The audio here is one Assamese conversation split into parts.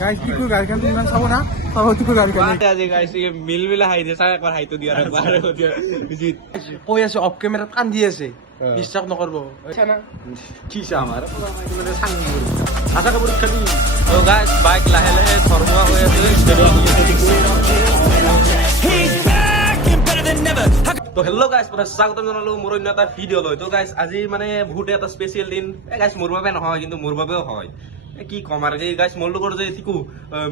গাইস টিকু গাড়িখান ইমান চাব না চাব টিকু গাড়িখান আজি গাইস মিল মিলা হাই দে চাই একবার হাইতো দিয়ার একবার বিজিত কৈ আছে অফ কেমেৰাত কান্দি আছে বিশ্বাস নকৰব আচ্ছা না কিছা আমাৰ মানে সাংগি আশা কাপোৰ খালি তো গাইস বাইক লাহে লাহে ফৰমুৱা হৈ আছে তো হেল্ল' গাইস পুৰা স্বাগতম জনালো মোৰ অন্য এটা ভিডিঅ' লৈ তো গাইস আজি মানে বহুত এটা স্পেচিয়েল দিন গাইস মোৰ বাবে নহয় কিন্তু মোৰ বাবেও হয় কি কম আৰু এই গাইস মোৰ লগৰ যে ঠিকু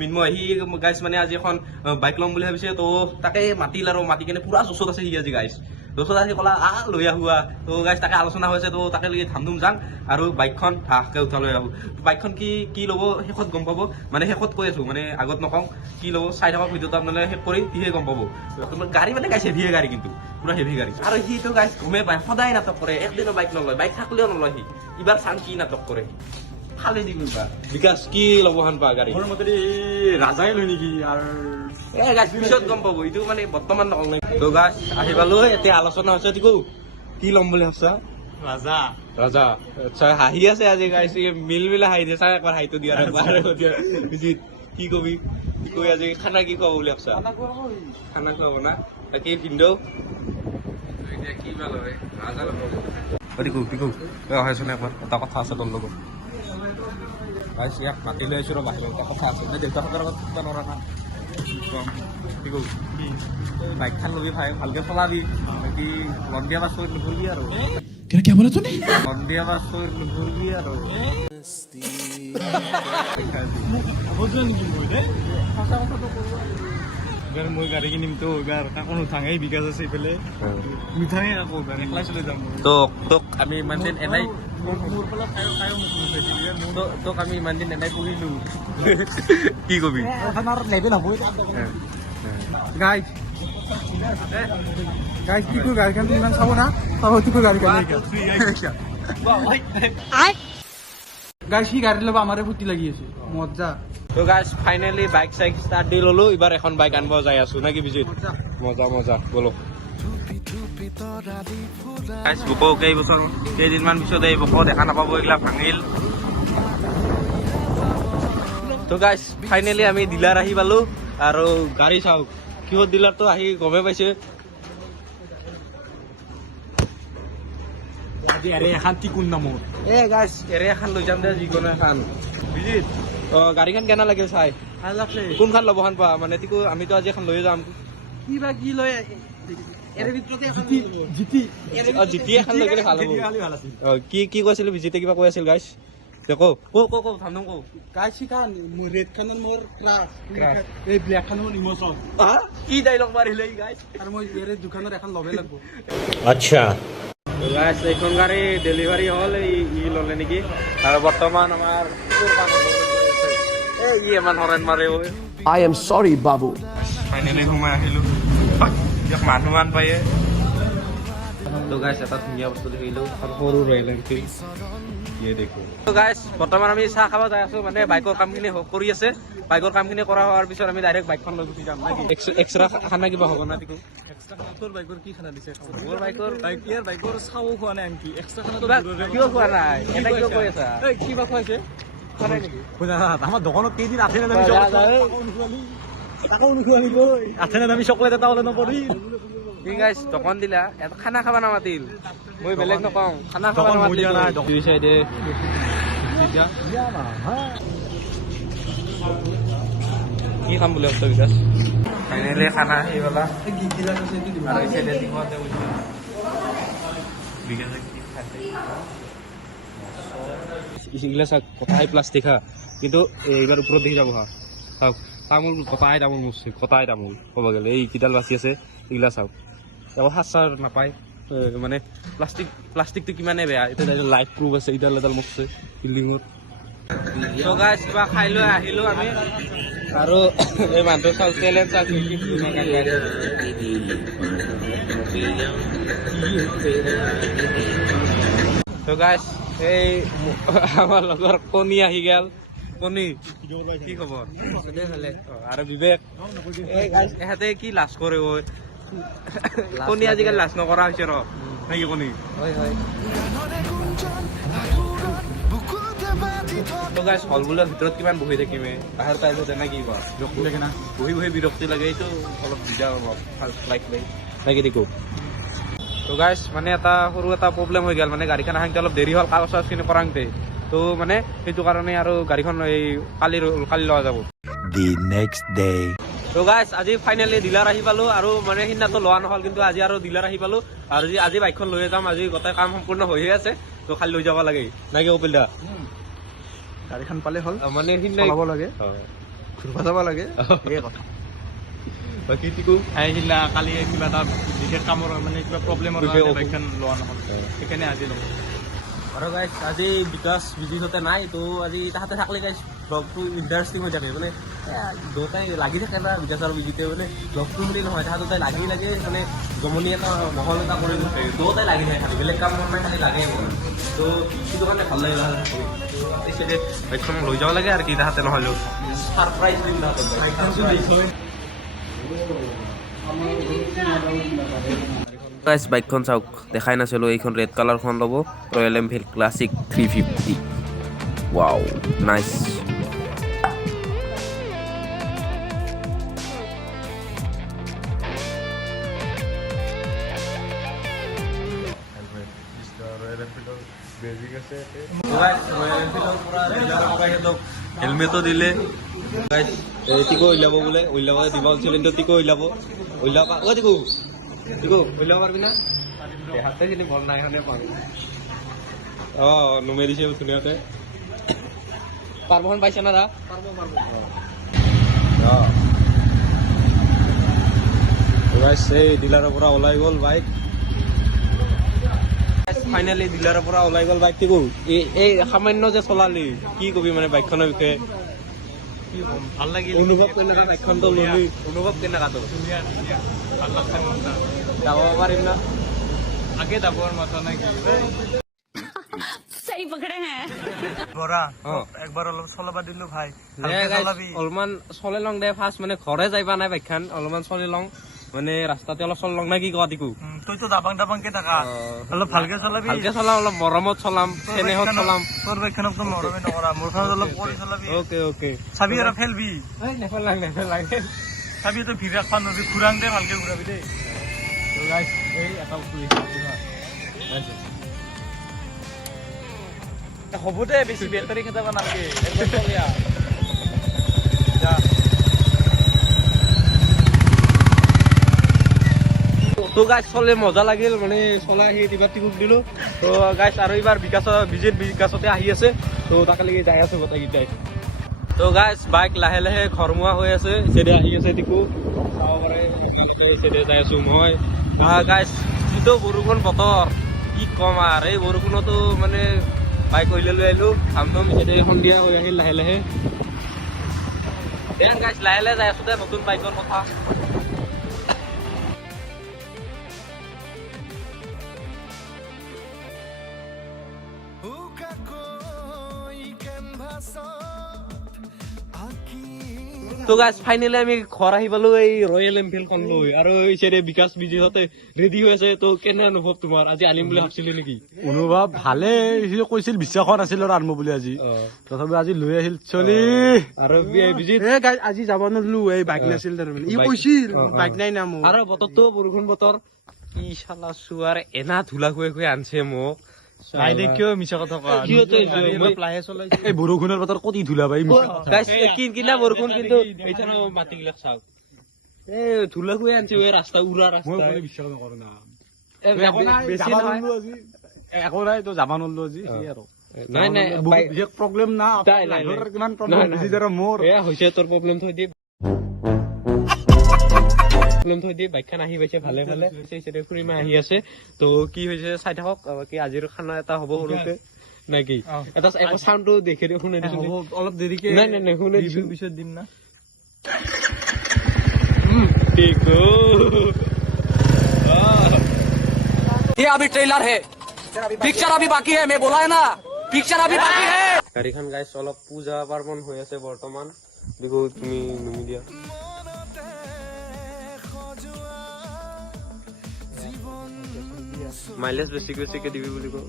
মিনময় সি গাইস মানে আজি এখন বাইক ল'ম বুলি ভাবিছে তো তাকে মাতিল আৰু মাতি কেনে পুৰা জোচত আছে সি আজি গাইস জোচত আজি ক'লা লৈ আহোৱা তো গাইস তাকে আলোচনা হৈছে তো তাকে লাগি ধামধুম যাং আৰু বাইকখন ঠাহকে উঠা লৈ আহোঁ বাইকখন কি ল'ব শেষত গম পাব মানে শেষত কৈ আছোঁ মানে আগত নকওঁ কি ল'ব চাই থকা ভিডিঅ'টো আপোনালোকে শেষ কৰি সিহে গম পাব গাড়ী মানে গাইছ হেভিয়ে গাড়ী কিন্তু পুৰা হেভি গাড়ী আৰু সিটো গাইছ গমেই পায় সদায় নাটক কৰে একদিনো বাইক নলয় বাইক থাকলেও নলয় সি এইবাৰ চাং কি নাটক কৰে খালি দিম বিকাশ কি ল'ব হান পা গাড়ী মোৰ মতে ৰাজাই লৈ নেকি আৰু গাছ পিছত গম পাব এইটো মানে বৰ্তমান নকওঁ নাই তো গাছ আহি পালো এতিয়া আলোচনা হৈছে ঠিকো কি ল'ম বুলি ভাবছা ৰাজা ৰাজা আচ্ছা হাঁহি আছে আজি গাইছ মিল মিলা হাঁহি দে চাই একবাৰ হাঁহিটো দিয়াৰ একবাৰ বিজিত কি কবি কৈ আজি খানা কি খুৱাব বুলি ভাবছা খানা খুৱাব না কি পিন্ধো এতিয়া কি ভাল হয় ৰাজা ল'ব হয়চোন একবাৰ এটা কথা আছে তোৰ লগত গাইছ ইয়াক মাতি লৈ আহিছোঁ বাহিৰত এটা কথা আছে দেউতাহঁতৰ আগত কথা নৰা না কি কওঁ বাইকখন ল'বি ভালকে চলাবি বাকী মন্দিয়া বাছ কৰি নুভুলবি আৰু মন্দিয়া বাছ কৰি নুভুলবি আৰু সঁচা কথাটো এইবাৰ মই গাড়ী কিনিমতো এইবাৰ কাকো নুঠাঙেই বিকাশ আছে এইফালে নুঠাঙেই আকৌ একলাই চলাই যাম তোক আমি ইমান দিন এনেই তোক আমি ইমান দিন এনেই পঢ়িলো কি কবি লেভেল হ'ব গাইছ গাইছ টিকু গাড়িখান ইমান চাব না চাব টিকু গাড়িখান গাইছ সি গাড়ী ল'ব আমাৰে ফুটি লাগি আছে মজা তো গাইছ ফাইনেলি বাইক চাইক ষ্টাৰ্ট দি ল'লো এইবাৰ এখন বাইক আনিব যাই আছো নাকি বিজিত মজা মজা বলো গাইছ বুকো কেইবছৰ কেইদিনমান পিছত এই বুকো দেখা নাপাব এইগিলা ভাঙিল তো গাইছ ফাইনেলি আমি ডিলাৰ আহি পালো আৰু গাড়ী চাওক কিহত ডিলাৰটো আহি গমে পাইছে এখন টিকুন নামৰ গাইছ এৰে এখন লৈ যাম দে যিকোনো এখন বিজিত গাড়ীখন কেনে লাগিল চাই ভাল লাগছে কোনখন ল'ব খান পা মানে তিকো আমিতো আজি এখন লৈ যাম কিবা কি লৈ জিটি এখন লৈ গ'লে ভাল হ'ব কি কৈছিল বিজিতে কিবা কৈ আছিল গাইছ দেখো ধামধুম কওঁ গাইছ শিকান ৰেড খানৰ মোৰ এই ব্লেক খানৰ ইমোচন কি ডাইলগ মাৰিলে গাইছ আৰু মই ইয়াৰে দোকানত এখন ল'বই লাগিব আচ্ছা গাইছ এইখন গাড়ী ডেলিভাৰী হ'ল ই ল'লে নেকি আৰু বৰ্তমান আমাৰ ই ইমান হৰেণ মাৰে I am sorry, Babu. Finally সোমাই আহিলো দিয়ক মানুহ মান পায়ে তো গাইছ এটা ধুনীয়া বস্তু দেখিলো সৰু ৰয়েল এনফিল্ড ইয়ে দেখো তো গাইছ বৰ্তমান আমি চাহ খাব যাই আছো মানে বাইকৰ কামখিনি কৰি আছে বাইকৰ কামখিনি কৰা হোৱাৰ পিছত আমি ডাইৰেক্ট বাইকখন লৈ গুচি যাম নাকি এক্সট্ৰা খানা কিবা হ'ব না দেখো তোৰ বাইকৰ কি খানা দিছে মোৰ বাইকৰ বাইকৰ চাও খোৱা নাই আনকি এক্সট্ৰা খানা কিয় খোৱা নাই এটা কিয় কৈ আছা কিবা খুৱাইছে খোৱা নাই নেকি আমাৰ দোকানত কেইদিন আছে না তাকো নোখোৱালি গৈ আছে না আমি চকলেট এটা ওলাই নপৰি ঠিক গাইছ দোকান দিলা এটা খানা খাব নামাতিল মই বেলেগ নকওঁ খানা খাব নামাতিল দুই চাইডে কি খাম বুলি ভাবছ বিকাশ ফাইনেলি খানা আহি পেলা আৰু এই চাইডে দিখতে বিকাশে কি খাইছে এইগিলা চাওক কটাই প্লাষ্টিক হা কিন্তু এইবাৰ ওপৰত দেখি যাব হা চাওক তামোল কটাই তামোল মুচছে কটাই তামোল ক'ব গ'লে এই কিডাল বাচি আছে এইগিলা চাওক আকৌ সাৰ চাৰ নাপায় মানে প্লাষ্টিকটো কিমানে বেয়া এতিয়া লাইফ প্ৰুফ আছে ইডাল এডাল মুচছে বিল্ডিঙত তো গাইছ কিবা খাই লৈ আহিলোঁ আমি আৰু এই মানুহটো চাওক টেলেণ্ট চাওক তো গাইছ এই আমাৰ লগৰ কণী আহি গেল কণী কি খবৰ আৰু বিবেক এহেঁতে কি লাজ কৰে ঐ কণী আজিকালি লাজ নকৰা হৈছে ৰ নেকি কণী গাইছ হল বোলে ভিতৰত কিমান বহি থাকিমে বাহিৰত আহিলে তেনে কি কোৱা বিৰক্তি লাগে না বহি বহি বিৰক্তি লাগে এইটো অলপ দিগদাৰ হ'ব ফাৰ্ষ্ট লাইক লাগে দেখো তো গাইছ মানে এটা সৰু এটা প্ৰব্লেম হৈ গ'ল মানে গাড়ীখন আহোঁতে অলপ দেৰি হ'ল কাগজ চাগজখিনি কৰাওঁতে তো মানে সেইটো কাৰণে আৰু গাড়ীখন এই কালি লোৱা যাব The next day. তো গাইছ আজি ফাইনেলি ডিলাৰ আহি পালোঁ আৰু মানে সিদিনাটো লোৱা নহ'ল কিন্তু আজি আৰু ডিলাৰ আহি পালোঁ আৰু আজি বাইকখন লৈ যাম আজি গোটেই কাম সম্পূৰ্ণ হৈয়ে আছে তো খালি লৈ যাব লাগে নাকি কপিল দা গাড়ীখন পালে হ'ল মানে সিদিনা চলাব লাগে ঘূৰিব যাব লাগে এই কথা বাকী টিকু সিদিনা কালি কিবা এটা বিশেষ কামৰ মানে কিবা প্ৰব্লেমৰ বিশেষ কাৰণে বাইকখন লোৱা নহ'ল সেইকাৰণে আজি ল'ব আৰু গাইছ আজি বিকাশ বিজিহঁতে নাই তো আজি তাহাঁতে থাকলে গাইছ ব্লগটো ইণ্টাৰেষ্টিং হৈ থাকে মানে দুটাই লাগি থাকে না বিকাশ আৰু বিজিতে মানে ব্লগটো বুলি নহয় তাহাঁত দুটাই লাগি লাগে মানে জমনি এটা মহল এটা কৰি থাকে দুটাই লাগি থাকে খালি বেলেগ কাম নাই খালি লাগে তো সেইটো কাৰণে ভাল লাগে পিছতে বাইকখন লৈ যাব লাগে আৰু কি তাহাঁতে নহ'লেও ছাৰপ্ৰাইজ দিম তাহাঁতক গাইছ বাইকখন চাওক দেখাই নাছিলোঁ এইখন ৰেড কালাৰখন ল'ব Royal Enfield Classic 350 wow nice হেলমেটো দিলে টিকো উলিয়াব বোলে উলিয়াব দিব চিলিণ্ডাৰ টিকো উলিয়াব অ' টিকো উলিয়াব পাৰবি না হাতেখিনি ভাল নাই কাৰণে পাৰোঁ অঁ নুমে দিছে ধুনীয়াকৈ পাৰ্বখন পাইছে না দা এই ডিলাৰৰ পৰা ওলাই গ'ল বাইক ফাইনেলি ডিলাৰৰ পৰা ওলাই গ'ল বাইক টিকো এই সামান্য যে চলালি কি কবি মানে বাইকখনৰ বিষয়ে ভাল লাগিল অনুভৱ কেনেকুৱা বাইকখনটো ল'লি অনুভৱ কেনেকুৱাটো ভাল লাগছে যাব পাৰিম না আগে যাবৰ মাথা নাই কি सही पकड़े हैं বৰা অঁ একবাৰ অলপ চলাবা দিলো ভাই অলপমান চলে লং দে ফাৰ্ষ্ট মানে ঘৰে যাইবা নাই বাইকখন অলপমান চলি লং মানে ৰাস্তাতে অলপ চল লং না কি কোৱা টিকু তইতো দাবাং কে থাকা অলপ ভালকে চলাবি ভালকে চলাম অলপ মৰমত চলাম চেনেহত চলাম তোৰ বাইকখনকতো মৰমে নকৰা মোৰখনত অলপ কৰি চলাবি অকে চাবি আৰু ফেলবি নেফেলাং চাবি তই ভিৰ ৰাখবা নদী ঘূৰাং দে ভালকে ঘূৰাবি দেই এই এটা হ'ব দে বেছি বেটাৰী খেদাব নালাগে তো গাইছ চলে মজা লাগিল মানে চলাই আহি দিবা টিকুক দিলো তো গাইছ আৰু এইবাৰ বিকাশতে আহি আছে তো তাকে লাগি যাই আছো গোটেইকেইটাই তো গাইছ বাইক লাহে লাহে ঘৰমুৱা হৈ আছে চেদে আহি আছে টিকু চাব পাৰে চেদে যাই আছো মই গাইছ কিন্তু বৰষুণ বতৰ কি কম আৰু এই বৰষুণতো মানে বাইক লৈ আহিলো আমদম চেদে সন্ধিয়া হৈ আহিল লাহে লাহে গাইছ লাহে লাহে যাই আছো দে নতুন বাইকৰ কথা তো গাইছ ফাইনেলি আমি ঘৰ আহি পালো এই ৰয়েল এনফিল্ডখন লৈ আৰু এই বিকাশ বিজিহঁতে ৰেডি হৈ আছে তো কেনে অনুভৱ তোমাৰ আজি আনিম বুলি ভাবছিলি নেকি অনুভৱ ভালে সি কৈছিল বিশ্বাস নাছিল আৰু আনব বুলি আজি তথাপি আজি লৈ আহিল চলি আৰু বিজিত আজি যাব নোৱাৰিলো এই বাইক নাছিল তাৰমানে ই কৈছিল বাইক নাই না মোৰ আৰু বতৰটো বৰষুণ বতৰ ই শালা চুৱাৰ এনা ধূলা খুৱাই আনছে মোক নাই দে কিয় মিছা কথা কোৱা এই বৰষুণৰ বতৰ কতি ধূলা পাই কিনা বৰষুণ কিন্তু এইখানে মাটিবিলাক চাওক এ ধূলা খুৱাই আনছে ৰাস্তা উৰা ৰাস্তা বিশ্বাস নকৰো না বেছি নহয় একো নাই তো যাব নোৱাৰিলো আজি আৰু নাই নাই বিশেষ প্ৰব্লেম না কিমান প্ৰব্লেম মোৰ এয়া হৈছে তোৰ প্ৰব্লেম থৈ দি বাইকখন আহি পাইছে ভালে ভালে ফুৰিমা আহি আছে তো কি হৈছে চাই থাকক কি আজিৰ খানা এটা হ'ব সৰুকে নাকি এটা চাউণ্ডটো দেখি শুনে দিছো অলপ দেৰিকে নাই নাই শুনে দিছো পিছত দিম না ये अभी ट्रेलर है पिक्चर अभी बाकी है मैं बोला है ना पिक्चर अभी बाकी है গাড়ীখন গাইছ অলপ পূজা পাৰ্বণ হৈ আছে বৰ্তমান বিহু তুমি নুমি দিয়া মাইলেজ বেছিকে দিবি বুলি কওঁ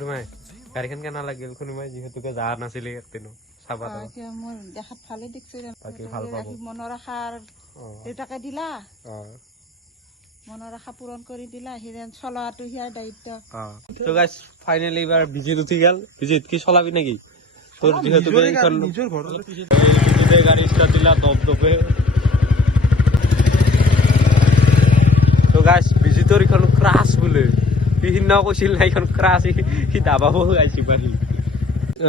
খুড়ীমাই গাড়ীখন কেনে লাগিল খুড়ীমাই যিহেতুকে যা নাছিলে তেনো চাবা মোৰ দেখাত ভালে দেখছো বাকী ভাল পাব মনৰ আশাৰ দেউতাকে দিলা অ মনৰ আশা পূৰণ কৰি দিলা হিৰেন চলোৱাটো হিয়াৰ দায়িত্ব তো গাইস ফাইনালি এবাৰ বিজিত উঠি গেল বিজিত কি চলাবি নেকি তোৰ যেহেতুকে এইখন নিজৰ ঘৰত বিজিতে গাড়ী ষ্টাৰ্ট দিলা দপদপে তো গাইস বিজিতৰ এইখন ক্ৰাছ বোলে বিভিন্ন কৈছিল না এইখন ক্ৰাছ সি দাবাব গাইছি পাৰি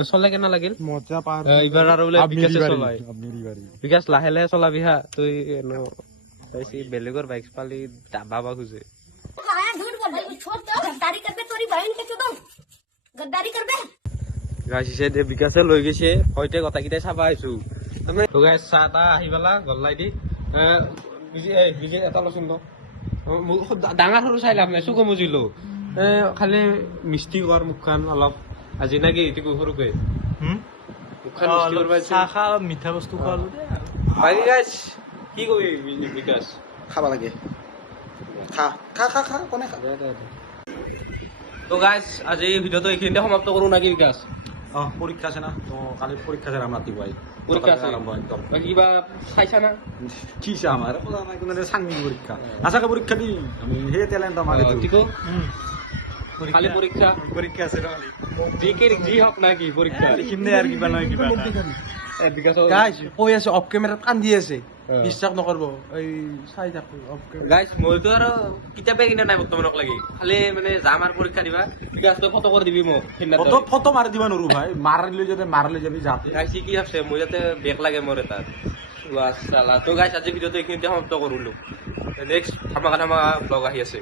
চলে কেনে লাগিল মজা পাৰ এইবাৰ আৰু বোলে বিকাশে চলাই বিকাশ লাহে লাহে চলাবি হা তুই তাইছি বেলেগৰ বাইক পালি দাবাবা খুজে झूठ बोल भाई छोड़ दो गद्दारी कर बे तोरी बहन के चुदो गद्दारी कर बे গাইছে দে বিকাশে লৈ গৈছে হয়তে কথাকেইটাই চাবা আহিছো তুমি গাইছ চাহ তা আহি পেলা গল্লাই দি বিজি এটা লচোন তো ডাঙৰ সৰু চাই লাভ নাই চুকো মুজিলো খালি মিষ্টি কৰ মুখখন অলপ আজি নাকি ইটো সৰুকে মুখখন মিষ্টি কৰবা চাহ খা মিঠা বস্তু খোৱালো বাকি গাইছ কি কবি বিকাশ খাব লাগে খা খা খা খা কোনে খা তো গাইছ আজি ভিডিঅ'টো এইখিনিতে সমাপ্ত কৰো নাকি বিকাশ পৰীক্ষা আছে না তো কালি পৰীক্ষা আছে আমাৰ ৰাতিপুৱাই পৰীক্ষা আছে আৰম্ভ একদম বাকি কিবা চাইছা না কি চা আমাৰ কোনো চাংমি পৰীক্ষা আশাকে পৰীক্ষা দি আমি সেই টেলেণ্ট আমাৰ ঠিকো খালি পৰীক্ষা পৰীক্ষা আছে যি হওক নাকি পৰীক্ষা লিখিম দে আৰু কিবা নহয় কিবা গাইজ কৈ আছে অফ কেমেৰাত কান্দি আছে বিশ্বাস নকৰব এই চাই থাকো অফ গাইজ মইতো আৰু কিতাপে কিনা নাই বৰ্তমানক লাগি খালি মানে যাম আৰু পৰীক্ষা দিবা বিকাশ তই ফটো কৰি দিবি মোক ফটো মাৰি দিব নোৱাৰো ভাই মাৰিলৈ যদি মাৰিলৈ যাবি যাতে গাইজ কি ভাবছে মই যাতে বেগ লাগে মোৰ এটা তো গাইজ আজি ভিডিঅ'টো এইখিনিতে সমাপ্ত কৰিলো নেক্সট ধামাকা ব্লগ আহি আছে